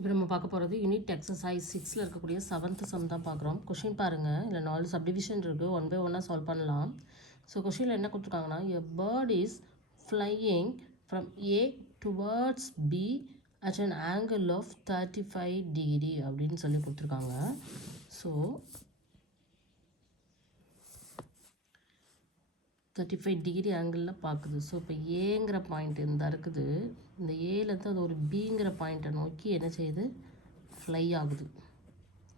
இப்போ நம்ம பார்க்க போகிறது யூனிட் எக்ஸசைஸ் 6ல் இருக்கக்கூடிய 7th சம் தான் பார்க்குறோம். கொஷின் பாருங்கள், இல்லை 4 சப்டிவிஷன் இருக்குது, 1 by 1 சால்வ் பண்ணலாம். ஸோ கொஷினில் என்ன கொடுத்துருக்காங்கன்னா, a bird is flying from A towards B at an angle of 35 degree அப்படின்னு சொல்லி கொடுத்துருக்காங்க. ஸோ 35 டிகிரி ஆங்கிளில் பார்க்குது. ஸோ இப்போ ஏங்கிற பாயிண்ட் இந்த இருக்குது, இந்த ஏலேருந்து அது ஒரு பிங்கிற பாயிண்ட்டை நோக்கி என்ன செய்யுது, ஃப்ளை ஆகுது.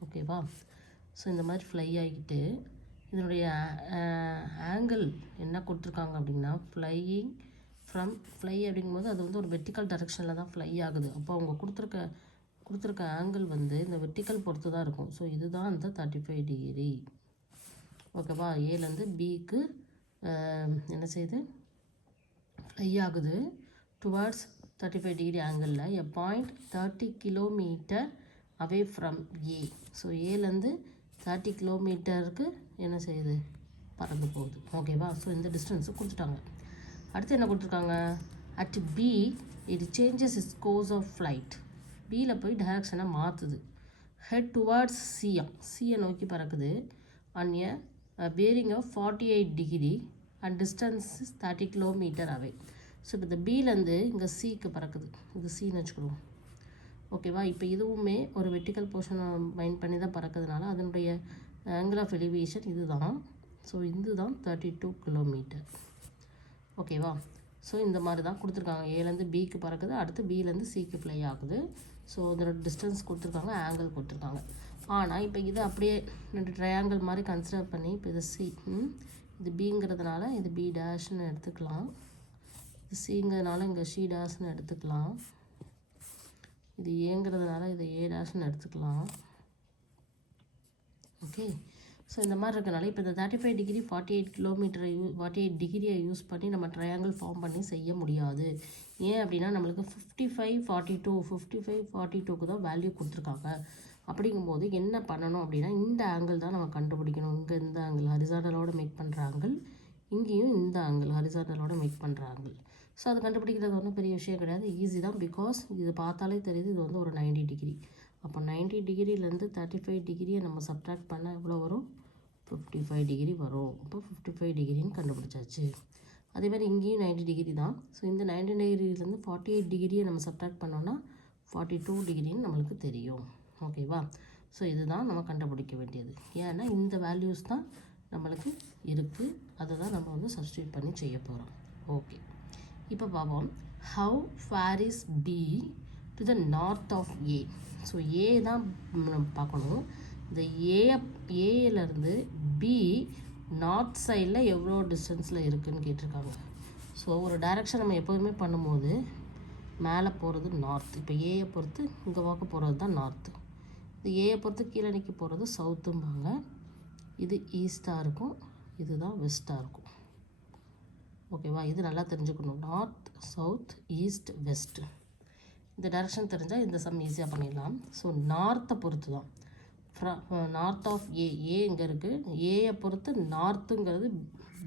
ஓகேவா? ஸோ இந்த மாதிரி ஃப்ளை ஆகிட்டு இதனுடைய ஆங்கிள் என்ன கொடுத்துருக்காங்க அப்படின்னா, ஃப்ளை அப்படிங்கும்போது அது வந்து ஒரு வெர்டிக்கல் டைரெக்ஷனில் தான் ஃப்ளை ஆகுது. அப்போ அவங்க கொடுத்துருக்க ஆங்கிள் வந்து இந்த வெர்டிக்கல் பொறுத்து தான் இருக்கும். ஸோ இதுதான் அந்த 35 டிகிரி. ஓகேவா? ஏலேருந்து பிக்கு என்ன செய்யுது, ஃப்ளை ஆகுது டுவர்ட்ஸ் 35 டிகிரி ஆங்கிளில். A point 30 kilometre away from A. So ஏலேருந்து 30 கிலோமீட்டருக்கு என்ன செய்யுது, பறந்து போகுது. ஓகேவா? ஸோ இந்த டிஸ்டன்ஸு கொடுத்துட்டாங்க. அடுத்து என்ன கொடுத்துருக்காங்க, at B it changes its course of flight. பியில் போய் டைரக்ஷனை மாற்றுது. ஹெட் டுவர்ட்ஸ் சியை நோக்கி பறக்குது. And a bearing of 48 degree and distance is 30 kilometre away. So இப்போ இந்த பிலேருந்து இங்கே சிக்கு பறக்குது, இது சின்னு வச்சுக்கிடுவோம். ஓகேவா? இப்போ இதுவுமே ஒரு வெர்டிக்கல் போர்ஷனை மைண்ட் பண்ணி தான் பறக்கிறதுனால அதனுடைய ஆங்கிள் ஆஃப் எலிவேஷன் இது தான். ஸோ இதுதான் 32 கிலோமீட்டர். ஓகேவா? ஸோ இந்த மாதிரி தான் கொடுத்துருக்காங்க. ஏலேருந்து பிக்கு பறக்குது, அடுத்து பிலேருந்து சிக்கு ஃப்ளை ஆகுது. ஸோ இதோட டிஸ்டன்ஸ் கொடுத்துருக்காங்க, ஆங்கிள் கொடுத்துருக்காங்க. ஆனால் இப்போ இது அப்படியே 2 ட்ரையாங்கிள் மாதிரி கன்சிடர் பண்ணி, இப்போ இது சி, இது பிங்கிறதுனால இது பி டேஷ்னு எடுத்துக்கலாம், இது சிங்கிறதுனால இங்கே சி டேஷ்னு எடுத்துக்கலாம், இது ஏங்கிறதுனால இதை ஏ டேஷ்னு எடுத்துக்கலாம். ஓகே? ஸோ இந்த மாதிரி இருக்கனால இப்போ இந்த 35 டிகிரி 48 டிகிரியை யூஸ் பண்ணி நம்ம ட்ரையாங்கிள் ஃபார்ம் பண்ணி செய்ய முடியாது. ஏன் அப்படின்னா நம்மளுக்கு 55 42க்கு தான் வேல்யூ கொடுத்துருக்காங்க. அப்படிங்கும்போது என்ன பண்ணணும் அப்படின்னா, இந்த ஆங்கிள் தான் நம்ம கண்டுபிடிக்கணும். இங்கே இந்த ஆங்கிள் ஹரிசாண்டலோடு மேக் பண்ணுற ஆங்கிள், இங்கேயும் இந்த ஆங்கிள் ஹரிசாண்டலோடு மேக் பண்ணுற ஆங்கிள். ஸோ அது கண்டுபிடிக்கிறது ஒன்றும் பெரிய விஷயம் கிடையாது, ஈஸி தான். பிகாஸ் இது பார்த்தாலே தெரியுது இது வந்து ஒரு 90 டிகிரி. அப்போ 90 டிகிரிலேருந்து 35 டிகிரியை நம்ம சப்ட்ராக்ட் பண்ண எவ்வளோ வரும், 55 டிகிரி வரும். அப்போ 55 டிகிரின்னு கண்டுபிடிச்சாச்சு. அதேமாதிரி இங்கேயும் 90 டிகிரி தான். ஸோ இந்த 90 டிகிரிலேருந்து 48 டிகிரியை நம்ம சப்ட்ராக்ட் பண்ணோன்னா 42 டிகிரின்னு நம்மளுக்கு தெரியும். ஓகேவா? ஸோ இதுதான் நம்ம கண்டுபிடிக்க வேண்டியது. ஏன்னா இந்த வேல்யூஸ் தான் நம்மளுக்கு இருக்குது, அதை தான் நம்ம வந்து சப்ஸ்டியூட் பண்ணி செய்ய போகிறோம். ஓகே, இப்போ பார்ப்போம். How far is B to the north of A. So A தான் நம்ம பார்க்கணும். இந்த ஏலேருந்து பி நார்த் சைடில் எவ்வளோ டிஸ்டன்ஸில் இருக்குதுன்னு கேட்டிருக்காங்க. ஸோ ஒரு டைரெக்ஷன் நம்ம எப்போதுமே பண்ணும்போது மேலே போகிறது நார்த். இப்போ ஏயை பொறுத்து இங்கே பார்க்க போகிறது தான் நார்த்து. இது ஏயை பொறுத்து கீழே நிற்க போகிறது சவுத்தும்பாங்க. இது ஈஸ்ட்டாக இருக்கும், இதுதான் வெஸ்ட்டாக இருக்கும். ஓகேவா? இது நல்லா தெரிஞ்சுக்கணும். North, south, east, west. இந்த டைரெக்ஷன் தெரிஞ்சால் இந்த சம் ஈஸியாக பண்ணிடலாம். ஸோ நார்த்தை பொறுத்து தான், நார்த் ஆஃப் ஏ இங்கே இருக்குது, ஏயை பொறுத்து நார்த்துங்கிறது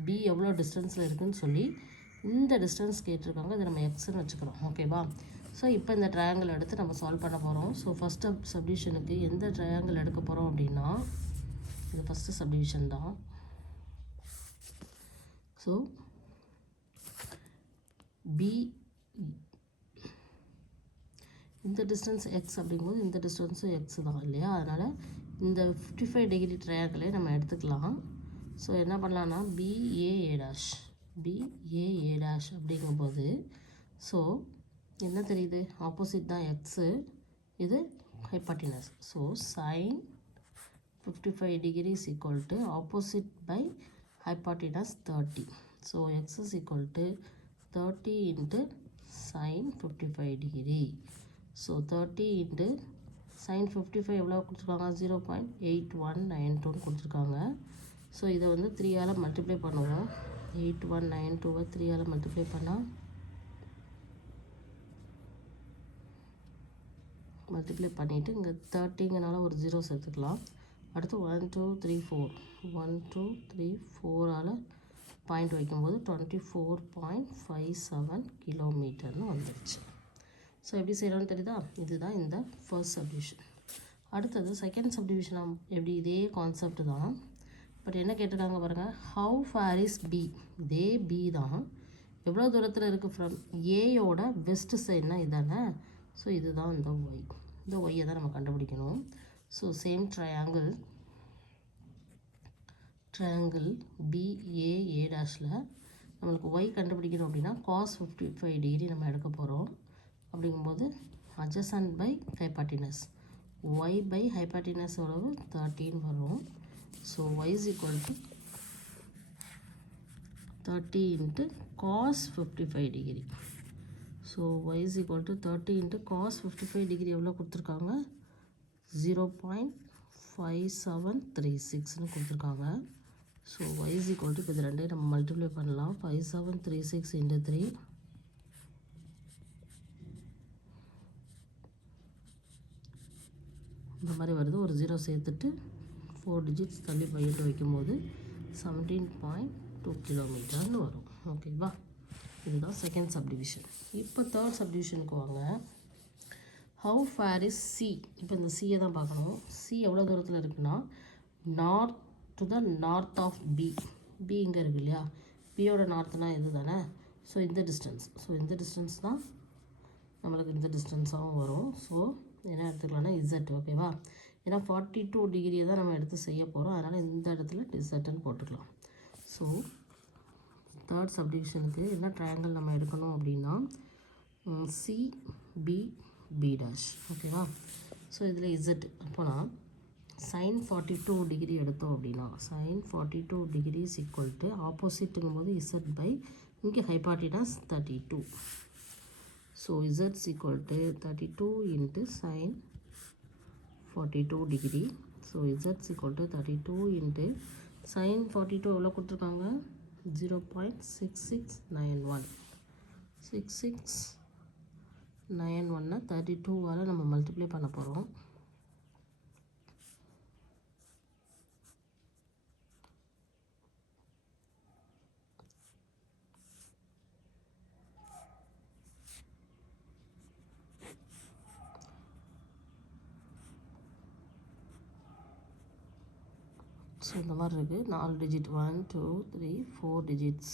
பி எவ்வளோ டிஸ்டன்ஸில் இருக்குதுன்னு சொல்லி இந்த டிஸ்டன்ஸ் கேட்டிருக்காங்க. இதை நம்ம எக்ஸ்ன்னு வச்சுக்கிறோம். ஓகேவா? ஸோ இப்போ இந்த ட்ரையாங்கிள் எடுத்து நம்ம சால்வ் பண்ண போகிறோம். ஸோ ஃபஸ்ட்டு சப்டிவிஷனுக்கு எந்த ட்ரையாங்கிள் எடுக்க போகிறோம் அப்படின்னா, இது ஃபஸ்ட்டு சப்டிவிஷன் தான். ஸோ பி இந்த டிஸ்டன்ஸ் எக்ஸ் அப்படிங்கும்போது இந்த டிஸ்டன்ஸும் எக்ஸ் தான் இல்லையா? அதனால் இந்த 55 டிகிரி ட்ரையாங்கிளே நம்ம எடுத்துக்கலாம். ஸோ என்ன பண்ணலான்னா பிஏஏ டேஷ் அப்படிங்கும்போது, ஸோ என்ன தெரியுது, ஆப்போசிட் தான் எக்ஸு, இது hypotenuse. So sine 55 degree is equal to opposite by hypotenuse 30. So x is equal to 30 into sine 55 degree. So 30 into sine 55 எவ்வளோ கொடுத்துருக்காங்க, 0.8192 கொடுத்துருக்காங்க. ஸோ இதை வந்து 3ஆல் மல்டிப்ளை பண்ணுவோம். 8192வை 3ஆல் மல்டிப்ளை பண்ணால் மல்டிப்ளை பண்ணிவிட்டு இங்கே 30ங்கனால ஒரு 0 சேர்த்துக்கலாம். அடுத்து 1 2 3 4 1 2 3 4ஆல் பாயிண்ட் வைக்கும்போது 24.57 கிலோமீட்டர்னு வந்துடுச்சு. ஸோ எப்படி செய்கிறோன்னு தெரியுதா? இதுதான் இந்த ஃபர்ஸ்ட் சப்டிவிஷன். அடுத்தது செகண்ட் சப்டிவிஷன் எப்படி இதே கான்செப்ட் தான். பட் என்ன கேட்டிருக்காங்க பாருங்கள், ஹவு ஃபார் இஸ் பி. இதே பி தான், எவ்வளோ தூரத்தில் இருக்குது ஃப்ரம் ஏயோட வெஸ்ட் சைட்னா இதானே. ஸோ இதுதான் இந்த ஒய். இந்த ஒய்யை தான் நம்ம கண்டுபிடிக்கணும். ஸோ சேம் ட்ரையாங்கிள் பிஏஏ டேஷில் நம்மளுக்கு ஒய் கண்டுபிடிக்கணும் அப்படின்னா cos 55 டிகிரி நம்ம எடுக்க போகிறோம். அப்படிங்கும்போது adjacent by hypotenuse, y by hypotenuse எவ்வளவு 13 வரும். So y is equal to 30 into cos 55 degree. So y is equal to 30 into cos 55 degree எவ்வளோ கொடுத்துருக்காங்க? 0.5736ன்னு கொடுத்துருக்காங்க. So y is equal to இப்போ இது ரெண்டையும் நம்ம மல்டிப்ளை பண்ணலாம். 5736 into 3 இந்த மாதிரி வருது. ஒரு 0 சேர்த்துட்டு 4 digits தள்ளி பையிட்டு வைக்கும்போது 17.2 கிலோமீட்டர்னு வரும். ஓகேவா? இதுதான் செகண்ட் சப்டிவிஷன். இப்போ தேர்ட் சப்டிவிஷனுக்கு வாங்க. How far is C. இப்போ இந்த சியை தான் பார்க்கணும். சி எவ்வளோ தூரத்தில் இருக்குன்னா north to the north of B. B இங்கே இருக்கு இல்லையா, பியோட நார்த்னா இது தானே. ஸோ இந்த டிஸ்டன்ஸ், தான் நம்மளுக்கு இந்த டிஸ்டன்ஸாகவும் வரும். ஸோ என்ன எடுத்துக்கலாம்னா இசட். ஓகேவா? ஏன்னா 42 டிகிரியை தான் நம்ம எடுத்து செய்ய போகிறோம். அதனால் இந்த இடத்துல இசட்டுன்னு போட்டுக்கலாம். ஸோ தேர்ட் சப்டிவிஷனுக்கு என்ன ட்ரையாங்கிள் நம்ம எடுக்கணும் அப்படின்னா சிபிபி டேஷ். ஓகேவா? ஸோ இதில் இசட் அப்போனா sin 42 டிகிரி எடுத்தோம் அப்படின்னா sin 42 degree is equal to ஆப்போசிட்டுங்கும் போது இசட் பை இங்கே hypotenuse 32. So Z is equal to 32 into sin 42 degree. So Z is equal to 32 into sin 42 எவ்வளோ கொடுத்துருக்காங்க? 0.6691. 6691 32வால் நம்ம மல்டிப்ளை பண்ண போகிறோம். ஸோ இந்த மாதிரி இருக்குது. 4 டிஜிட் 1 2 3 4 டிஜிட்ஸ்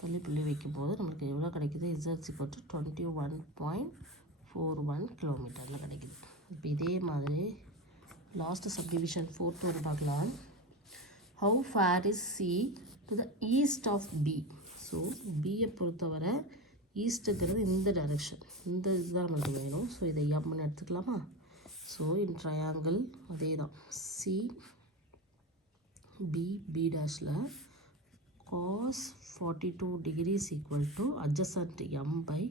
தள்ளி புள்ளி வைக்கும்போது நம்மளுக்கு எவ்வளோ கிடைக்குது? இசட் ஈக்குவல் டு 21.41 கிலோமீட்டரில் கிடைக்குது. இப்போ இதே மாதிரி லாஸ்ட்டு சப்டிவிஷன் ஃபோர்த் ஒரு பார்க்கலாம். How far is C to the east of B. So பியை பொறுத்தவரை ஈஸ்ட்டுங்கிறது இந்த டைரெக்ஷன், இந்த இதுதான் நம்மளுக்கு வேணும். ஸோ இதை எம்னு எடுத்துக்கலாமா? ஸோ இன் ட்ரையாங்கிள் அதே தான், சி பி டேஷில் cos 42 degree is equal to adjacent m by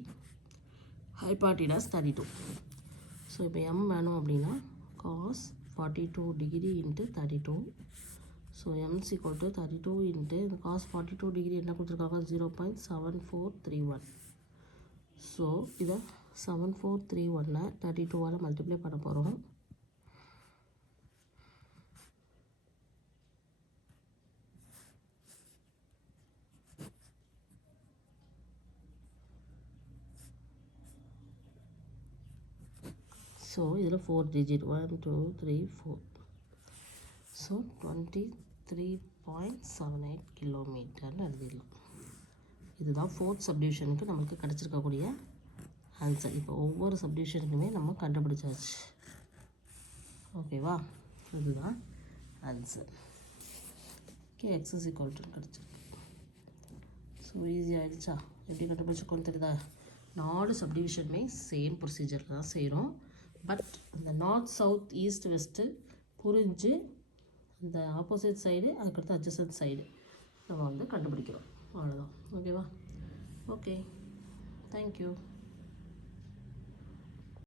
hypotenuse 32. So இப்போ m வேணும் அப்படின்னா cos 42 degree into 32. So m is equal to 32 into இந்த cos 42 டிகிரி என்ன கொடுத்துருக்காங்க? 0.7431. ஸோ இதை 7431 32வால் மல்டிப்ளை பண்ண போகிறோம். ஸோ இதில் 4 டிஜிட் 1 2 3 4. ஸோ 23.78 கிலோமீட்டர்னு எழுதிடலாம். இதுதான் ஃபோர்த் சப்டிவிஷனுக்கு நம்மளுக்கு கிடச்சிருக்கக்கூடிய ஆன்சர். இப்போ ஒவ்வொரு சப்டிவிஷனுக்குமே நம்ம கண்டுபிடிச்சாச்சு. ஓகேவா? இதுதான் answer. Okay, X is equal to கிடச்சிருக்கு. ஸோ ஈஸி ஆகிடுச்சா? எப்படி கண்டுபிடிச்சிக்கோன்னு தெரியுதா? 4 சப்டிவிஷனுமே சேம் ப்ரொசீஜரில் தான் செய்கிறோம். பட் அந்த நார்த் சவுத் ஈஸ்ட் வெஸ்ட்டு புரிஞ்சு இந்த ஆப்போசிட் சைடு அதுக்கடுத்து அட்ஜசன்ட் சைடு நம்ம வந்து கண்டுபிடிக்கிறோம். அவ்வளோதான். ஓகேவா? Okay, thank you.